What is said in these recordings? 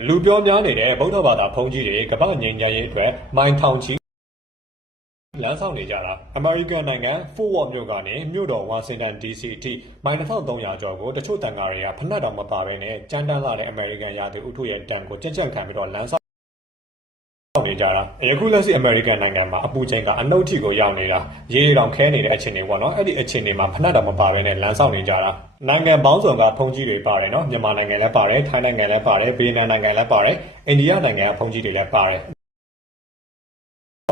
လူပြောများနေတဲ့ဗုဒ္ဓဘာသာဘုန်းကြီးတွေကမ္ဘာငြိမ်းချမ်းရေးအတွက်မိုင်ထောင်ချီလမ်းဆောင်နေကြတာအမေရိကန်နိုင်ငံဖို့ဝေါ်မြို့ကနေမြို့တော်ဝါရှင်တန် DC အထိမိုင်2300ကျော်ကိုတချို့တန်ကာတွေကဖနက်တော်မပါဘဲနဲ့ကြမ်းတမ်းလာတဲ့အမေရိကန်ရာသူဥထုရဲ့တန်ကိုကြက်ကြက်ခံပြီးတော့လမ်းဆောင်နေကြတာအခုလက်ရှိအမေရိကန်နိုင်ငံမှာအပူချိန်ကအနှုတ်ထိကိုရောက်နေတာရေတောင်ခဲနေတဲ့အခြေအနေပေါ့နော်အဲ့ဒီအခြေအနေမှာဖနက်တော်မပါဘဲနဲ့လမ်းဆောင်နေကြတာနိုင်ငံပေါင်းစုံကဘုန်းကြီးတွေပါတယ်နော်မြန်မာနိုင်ငံလည်းပါတယ်ထိုင်းနိုင်ငံလည်းပါတယ်ဗီယက်နမ်နိုင်ငံလည်းပါတယ်အိန္ဒိယနိုင်ငံကဘုန်းကြီးတွေလည်းပါတယ်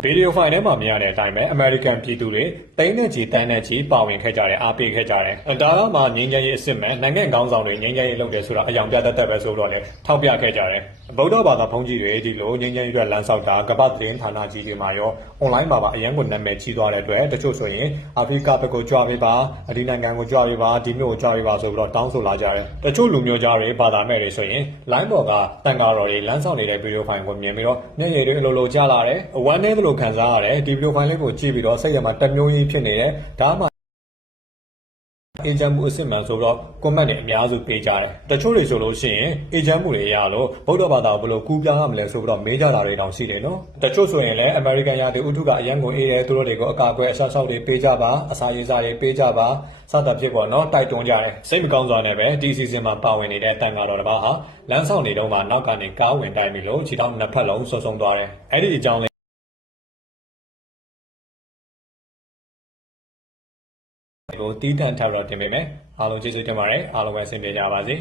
ဗီဒီယိုဖိုင်ထဲမှာမြင်ရတဲ့အတိုင်းပဲအမေရိကန်ပြည်သူတွေတိန်းနဲ့ချီတန်းနဲ့ချီပါဝင်ခဲ့ကြတယ်အားပေးခဲ့ကြတယ်ဒါကမှငြိမ်းချမ်းရေးအစ်စ်မဲ့နိုင်ငံကောင်းဆောင်တွေငြိမ်းချမ်းရေးလုပ်တယ်ဆိုတာအယောင်ပြတတ်ပဲဆိုတော့လေထောက်ပြခဲ့ကြတယ်ဗုဒ္ဓဘာသာဘုန်းကြီးတွေဒီလိုငြိမ်းချမ်းရေးအတွက်လမ်းဆောက်တာကမ္ဘာသတင်းဌာနကြီးတွေမှာရောအွန်လိုင်းမှာပါအရန်ကိုနာမည်ကြီးသွားတဲ့အတွက်တချို့ဆိုရင်အာဖရိကဘက်ကိုကြွပေးပါဒီနိုင်ငံကိုကြွပေးပါဒီမျိုးကိုကြွပေးပါဆိုပြီးတော့တောင်းဆိုလာကြတယ်တချို့လူမျိုးကြားတွေဘာသာမဲ့တွေဆိုရင်လိုင်းပေါ်ကတန်ဃာတော်တွေလမ်းဆောက်နေတဲ့ဗီဒီယိုဖိုင်ကိုမြင်ပြီးတော့မျက်ရည်တွေအလိုလိုကျလာတယ်ဝမ်းနဲ့လို့ခံစားရတယ်ဒီဗီဒီယိုဖိုင်လေးကိုကြည့်ပြီးတော့စိတ်ရမှာတမျိုးကြီးဖြစ်နေတယ်ဒါမှအေဂျင့်မှုအစ်စ်မှန်ဆိုတော့ comment တွေအများစုပေးကြတယ်တချို့တွေဆိုလို့ရှိရင်အေဂျင့်မှုတွေရလို့ဗုဒ္ဓဘာသာကိုဘယ်လိုကူးပြောင်းရမလဲဆိုပြီးတော့မေးကြတာတွေတောင်ရှိတယ်နော်တချို့ဆိုရင်လည်းအမေရိကန်ရာသူဥထုကအရန်ကိုအေးတယ်သူတို့တွေကိုအကာအကွယ်အဆောက်အအုံတွေပေးကြပါအစာရေးစားတွေပေးကြပါစသဖြင့်ပေါ့နော်တိုက်တွန်းကြတယ်စိတ်မကောင်းစွာနဲ့ပဲဒီစီစဉ်မှာပါဝင်နေတဲ့တန်ဃာတော်တစ်ပါးဟာလမ်းဆောင်နေတော့မှနောက်ကနေကားဝင်တိုက်ပြီလို့ခြေထောက်နှစ်ဖက်လုံးဆုံသွားတယ်အဲ့ဒီအကြောင်းကိုတီးတန့်ထားတော့တင်ပေးမယ်အားလုံးကျေးဇူးတင်ပါတယ်အားလုံးပဲဆင်ပြေကြပါစေ